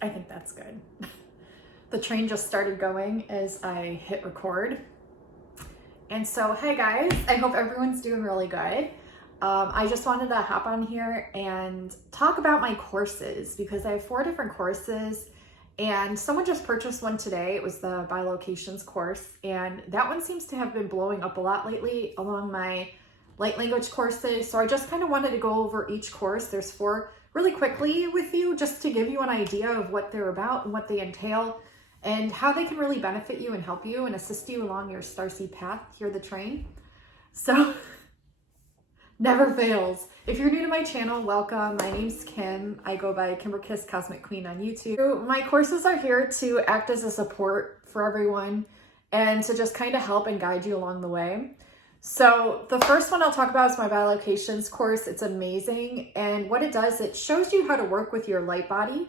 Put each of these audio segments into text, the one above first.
I think that's good. The train just started going as I hit record. And so, hey guys, I hope everyone's doing really good. I just wanted to hop on here and talk about my courses because I have 4 different courses and someone just purchased one today. It was the Bilocations course, and that one seems to have been blowing up a lot lately along my light language courses. So I just kind of wanted to go over each course. There's 4 really quickly with you just to give you an idea of what they're about and what they entail and how they can really benefit you and help you and assist you along your starseed path. Hear the train. So never fails. If you're new to my channel, welcome. My name's Kim. I go by Kimberkiss Cosmic Queen on YouTube. My courses are here to act as a support for everyone and to just kind of help and guide you along the way. So the first one I'll talk about is my Bilocations course. It's amazing. And what it does, it shows you how to work with your light body.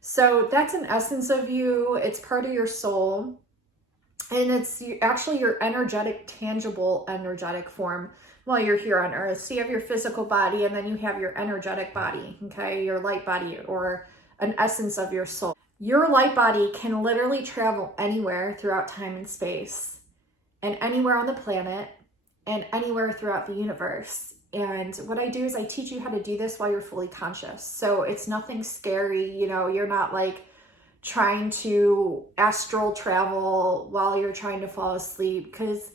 So that's an essence of you. It's part of your soul. And it's actually your energetic, tangible, energetic form while you're here on earth. So you have your physical body and then you have your energetic body, okay? Your light body, or an essence of your soul. Your light body can literally travel anywhere throughout time and space, and anywhere on the planet, and anywhere throughout the universe. And what I do is I teach you how to do this while you're fully conscious. So it's nothing scary, you know, you're not like trying to astral travel while you're trying to fall asleep, because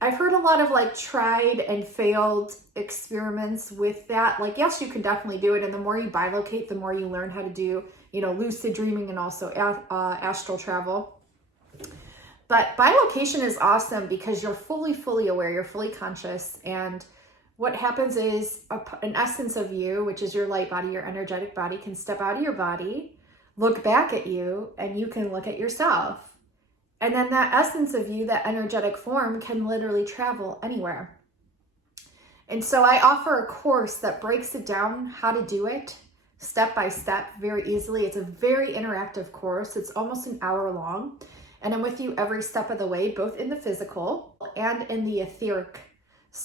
I've heard a lot of like tried and failed experiments with that. Like, yes, you can definitely do it. And the more you bilocate, the more you learn how to do, you know, lucid dreaming and also astral travel. But bilocation is awesome because you're fully aware, you're fully conscious. And what happens is an essence of you, which is your light body, your energetic body, can step out of your body, look back at you, and you can look at yourself. And then that essence of you, that energetic form, can literally travel anywhere. And so I offer a course that breaks it down how to do it step by step very easily. It's a very interactive course. It's almost an hour long. And I'm with you every step of the way, both in the physical and in the etheric.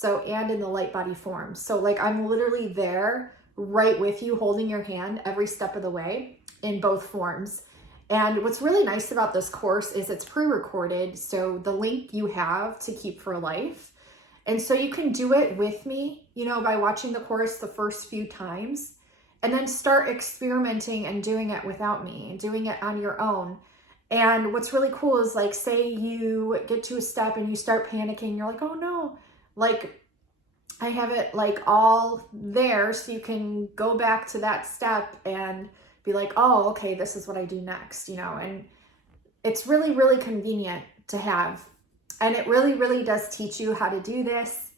And in the light body form. So like I'm literally there right with you, holding your hand every step of the way in both forms. And what's really nice about this course is it's pre-recorded. So the link you have to keep for life. And so you can do it with me, you know, by watching the course the first few times and then start experimenting and doing it without me and doing it on your own. And what's really cool is like, say you get to a step and you start panicking. You're like, oh no, like I have it like all there. So you can go back to that step and be like, oh, okay, this is what I do next, you know, and it's really convenient to have. And it really does teach you how to do this.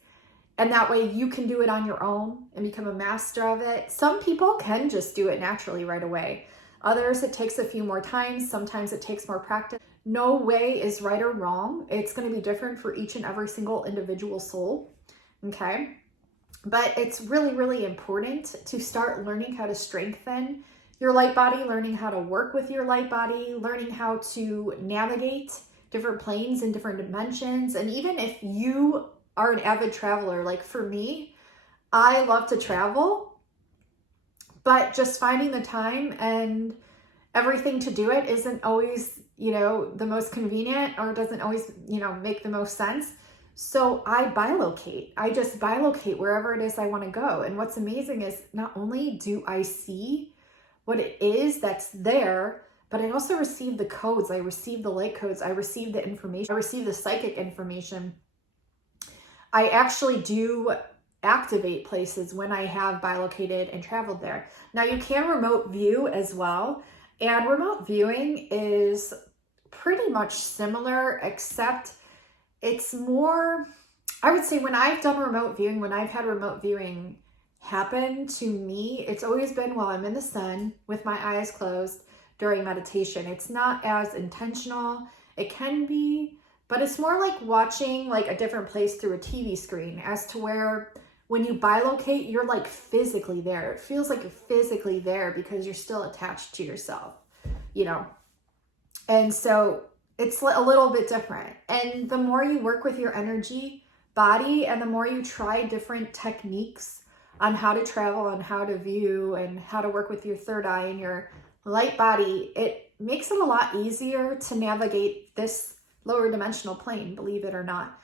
And that way you can do it on your own and become a master of it. Some people can just do it naturally right away. Others, it takes a few more times. Sometimes it takes more practice. No way is right or wrong. It's going to be different for each and every single individual soul. Okay. But it's really important to start learning how to strengthen your light body, learning how to work with your light body, learning how to navigate different planes and different dimensions. And even if you are an avid traveler, like for me, I love to travel, but just finding the time and everything to do it isn't always, you know, the most convenient, or doesn't always, you know, make the most sense. So I bilocate. I just bilocate wherever it is I want to go. And what's amazing is not only do I see what it is that's there, but I also receive the codes. I receive the light codes. I receive the information. I receive the psychic information. I actually do activate places when I have bilocated and traveled there. Now you can remote view as well. And remote viewing is pretty much similar, except it's more, I would say when I've done remote viewing, when I've had remote viewing happen to me, it's always been while I'm in the sun with my eyes closed during meditation. It's not as intentional. It can be, but it's more like watching like a different place through a TV screen, as to where when you bilocate, you're like physically there. It feels like you're physically there because you're still attached to yourself, you know? And so it's a little bit different. And the more you work with your energy body and the more you try different techniques on how to travel and how to view and how to work with your third eye and your light body, it makes it a lot easier to navigate this lower dimensional plane, believe it or not.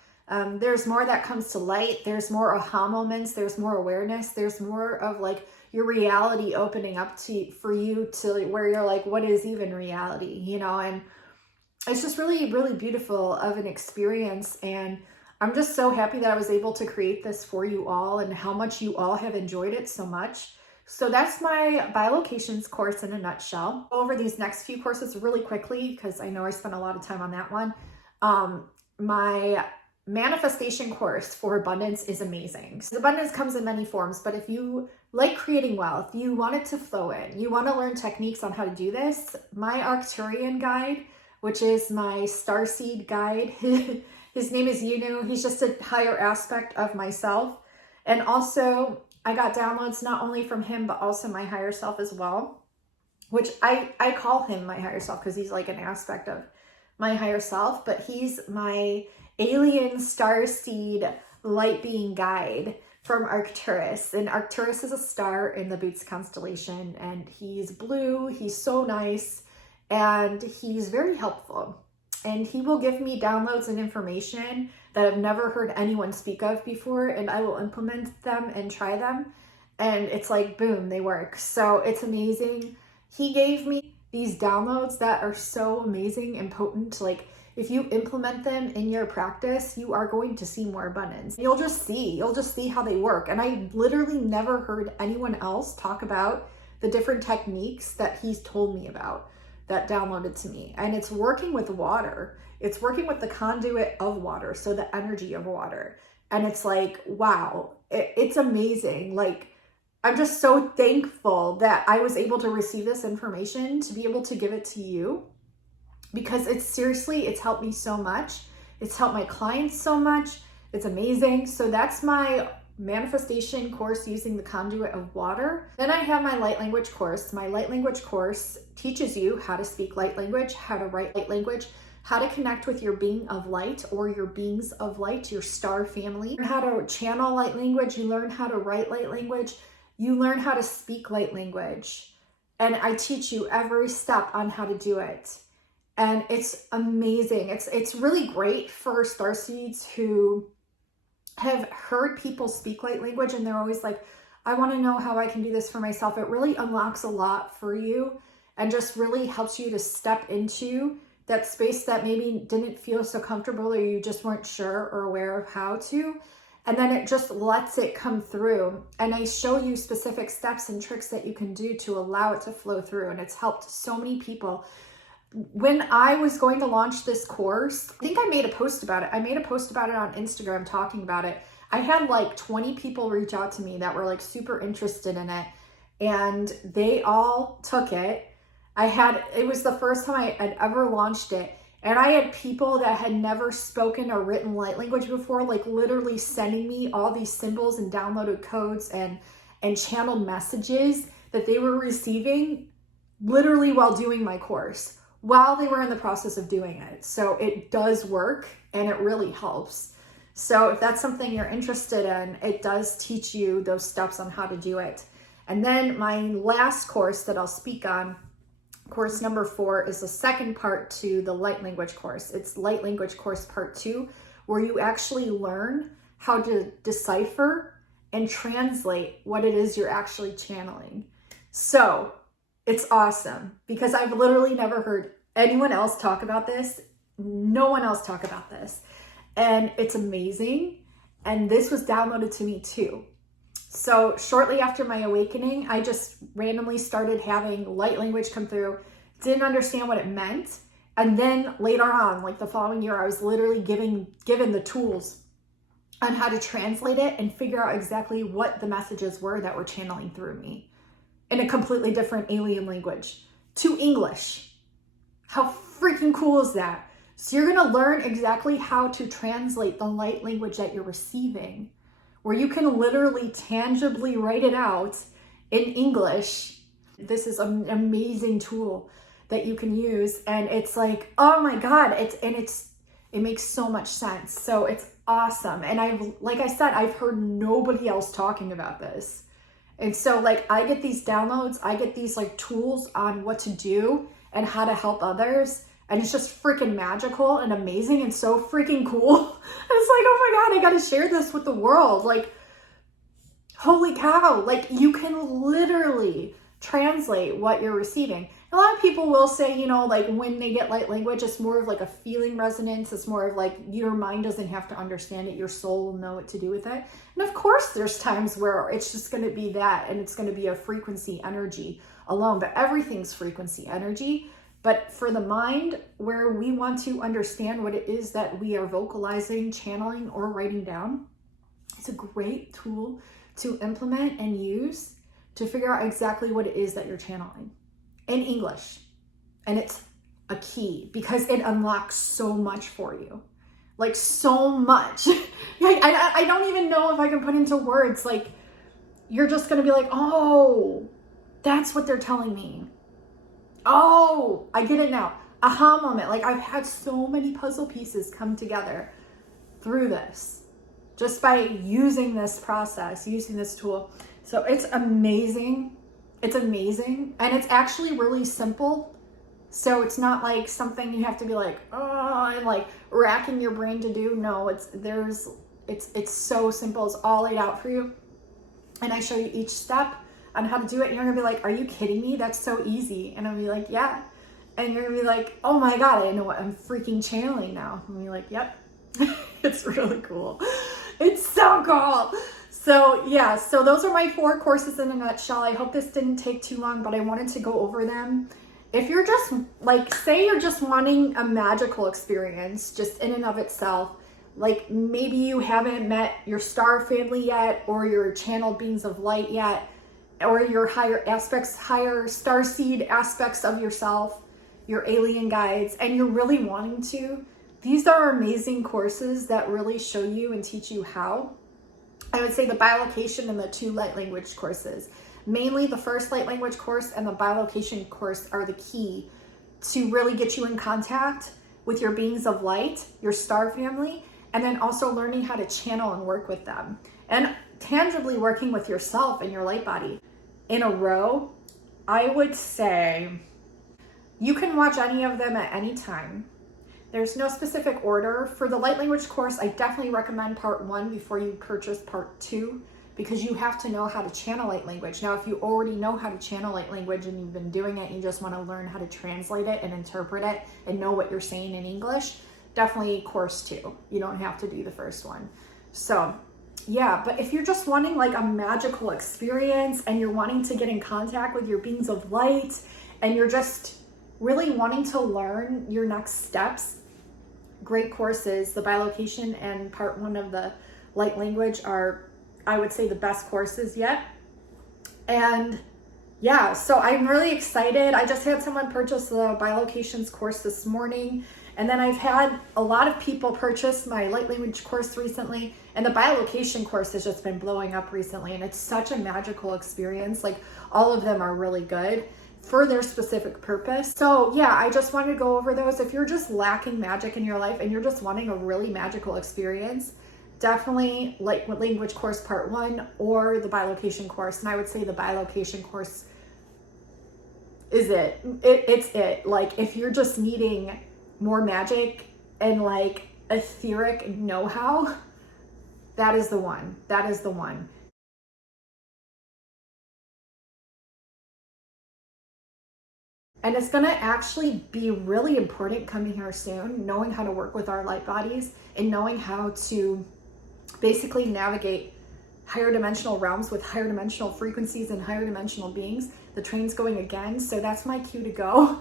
There's more that comes to light. There's more aha moments. There's more awareness. There's more of like your reality opening up for you to where you're like, what is even reality, you know? And it's just really, really beautiful of an experience. And I'm just so happy that I was able to create this for you all and how much you all have enjoyed it so much. So that's my bilocations course in a nutshell. Over these next few courses really quickly, because I know I spent a lot of time on that one. My manifestation course for abundance is amazing. So abundance comes in many forms, but if you like creating wealth, you want it to flow in, you want to learn techniques on how to do this, my Arcturian guide, which is my starseed guide, his name is Yunu. He's just a higher aspect of myself. And also I got downloads not only from him, but also my higher self as well, which I call him my higher self because he's like an aspect of my higher self, but he's my alien starseed light being guide from Arcturus. And Arcturus is a star in the Boots constellation, and he's blue, he's so nice, and he's very helpful. And he will give me downloads and information that I've never heard anyone speak of before, and I will implement them and try them. And it's like, boom, they work. So it's amazing. He gave me these downloads that are so amazing and potent. Like, if you implement them in your practice, you are going to see more abundance. You'll just see how they work. And I literally never heard anyone else talk about the different techniques that he's told me about, that downloaded to me. And it's working with water. It's working with the conduit of water, so the energy of water. And it's like, wow, it's amazing. Like, I'm just so thankful that I was able to receive this information, to be able to give it to you, because it's helped me so much. It's helped my clients so much. It's amazing. So that's my manifestation course using the conduit of water. Then I have my light language course. My light language course teaches you how to speak light language, how to write light language, how to connect with your being of light or your beings of light, your star family. You learn how to channel light language. You learn how to write light language. You learn how to speak light language. And I teach you every step on how to do it. And it's amazing. It's really great for starseeds who have heard people speak light language and they're always like, I want to know how I can do this for myself. It really unlocks a lot for you and just really helps you to step into that space that maybe didn't feel so comfortable or you just weren't sure or aware of how to. And then it just lets it come through. And I show you specific steps and tricks that you can do to allow it to flow through. And it's helped so many people. When I was going to launch this course, I think I made a post about it. I made a post about it on Instagram talking about it. I had like 20 people reach out to me that were like super interested in it, and they all took it. It was the first time I had ever launched it. And I had people that had never spoken or written light language before, like literally sending me all these symbols and downloaded codes and channeled messages that they were receiving literally while doing my course, while they were in the process of doing it. So it does work and it really helps. So if that's something you're interested in, it does teach you those steps on how to do it. And then my last course that I'll speak on, course number 4, is the second part to the light language course. It's light language course part 2, where you actually learn how to decipher and translate what it is you're actually channeling. So it's awesome because I've literally never heard anyone else talk about this. No one else talk about this. And it's amazing. And this was downloaded to me too. So shortly after my awakening, I just randomly started having light language come through, didn't understand what it meant. And then later on, like the following year, I was literally given the tools on how to translate it and figure out exactly what the messages were that were channeling through me in a completely different alien language to English. How freaking cool is that? So you're gonna learn exactly how to translate the light language that you're receiving, where you can literally tangibly write it out in English. This is an amazing tool that you can use. And it's like, oh my God, it makes so much sense. So it's awesome. And like I said, I've heard nobody else talking about this. And so like I get these downloads, I get these like tools on what to do and how to help others. And it's just freaking magical and amazing and so freaking cool. It's like, oh my God, I got to share this with the world. Like, holy cow. Like you can literally translate what you're receiving. A lot of people will say, you know, like when they get light language, it's more of like a feeling resonance. It's more of like your mind doesn't have to understand it. Your soul will know what to do with it. And of course, there's times where it's just going to be that, and it's going to be a frequency energy alone, but everything's frequency energy. But for the mind, where we want to understand what it is that we are vocalizing, channeling, or writing down, it's a great tool to implement and use to figure out exactly what it is that you're channeling in English. And it's a key because it unlocks so much for you. Like so much. Like I don't even know if I can put into words. Like you're just going to be like, oh, that's what they're telling me. Oh, I get it now. Aha moment. Like I've had so many puzzle pieces come together through this just by using this process, using this tool. So it's amazing. It's amazing. And it's actually really simple. So it's not like something you have to be like, oh, and like racking your brain to do. No, it's so simple. It's all laid out for you. And I show you each step on how to do it. And you're gonna be like, are you kidding me? That's so easy. And I'll be like, yeah. And you're gonna be like, oh my God, I know what I'm freaking channeling now. And you're like, yep. It's really cool. It's so cool. So yeah, so those are my 4 courses in a nutshell. I hope this didn't take too long, but I wanted to go over them. If you're just like, say you're just wanting a magical experience just in and of itself, like maybe you haven't met your star family yet, or your channeled beings of light yet, or your higher star seed aspects of yourself, your alien guides, and you're really wanting to, these are amazing courses that really show you and teach you how. I would say the bilocation and the 2 light language courses. Mainly the first light language course and the bilocation course are the key to really get you in contact with your beings of light, your star family, and then also learning how to channel and work with them. And tangibly working with yourself and your light body. In a row, I would say you can watch any of them at any time. There's no specific order. For the light language course, I definitely recommend part 1 before you purchase part 2, because you have to know how to channel light language. Now, if you already know how to channel light language and you've been doing it, and you just want to learn how to translate it and interpret it and know what you're saying in English, definitely course 2. You don't have to do the first one. So yeah, but if you're just wanting like a magical experience and you're wanting to get in contact with your beings of light and you're just really wanting to learn your next steps, great courses. The bilocation and part 1 of the light language are, I would say, the best courses yet. And yeah, so I'm really excited. I just had someone purchase the bilocations course this morning. And then I've had a lot of people purchase my light language course recently. And the bilocation course has just been blowing up recently. And it's such a magical experience. Like all of them are really good for their specific purpose. So yeah, I just wanted to go over those. If you're just lacking magic in your life and you're just wanting a really magical experience, definitely light language course part 1 or the bilocation course. And I would say the bilocation course is it's it. Like if you're just needing more magic and like etheric know-how, that is the one. That is the one. And it's going to actually be really important coming here soon, knowing how to work with our light bodies and knowing how to basically navigate higher dimensional realms with higher dimensional frequencies and higher dimensional beings. The train's going again, so that's my cue to go.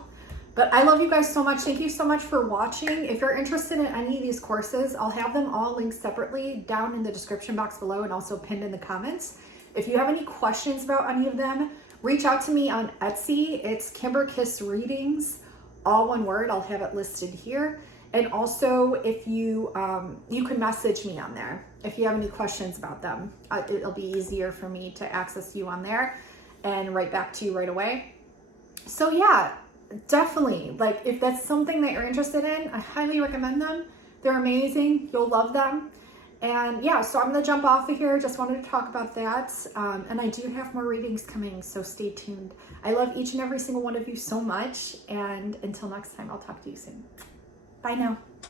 But I love you guys so much. Thank you so much for watching. If you're interested in any of these courses, I'll have them all linked separately down in the description box below and also pinned in the comments. If you have any questions about any of them, reach out to me on Etsy. It's Kimber Kiss Readings, all one word. I'll have it listed here. And also, if you you can message me on there if you have any questions about them. It'll be easier for me to access you on there and write back to you right away. So yeah, definitely, like if that's something that you're interested in, I highly recommend them. They're amazing. You'll love them. And yeah, so I'm gonna jump off of here. Just wanted to talk about that. And I do have more readings coming, so stay tuned. I love each and every single one of you so much. And until next time, I'll talk to you soon. Bye now.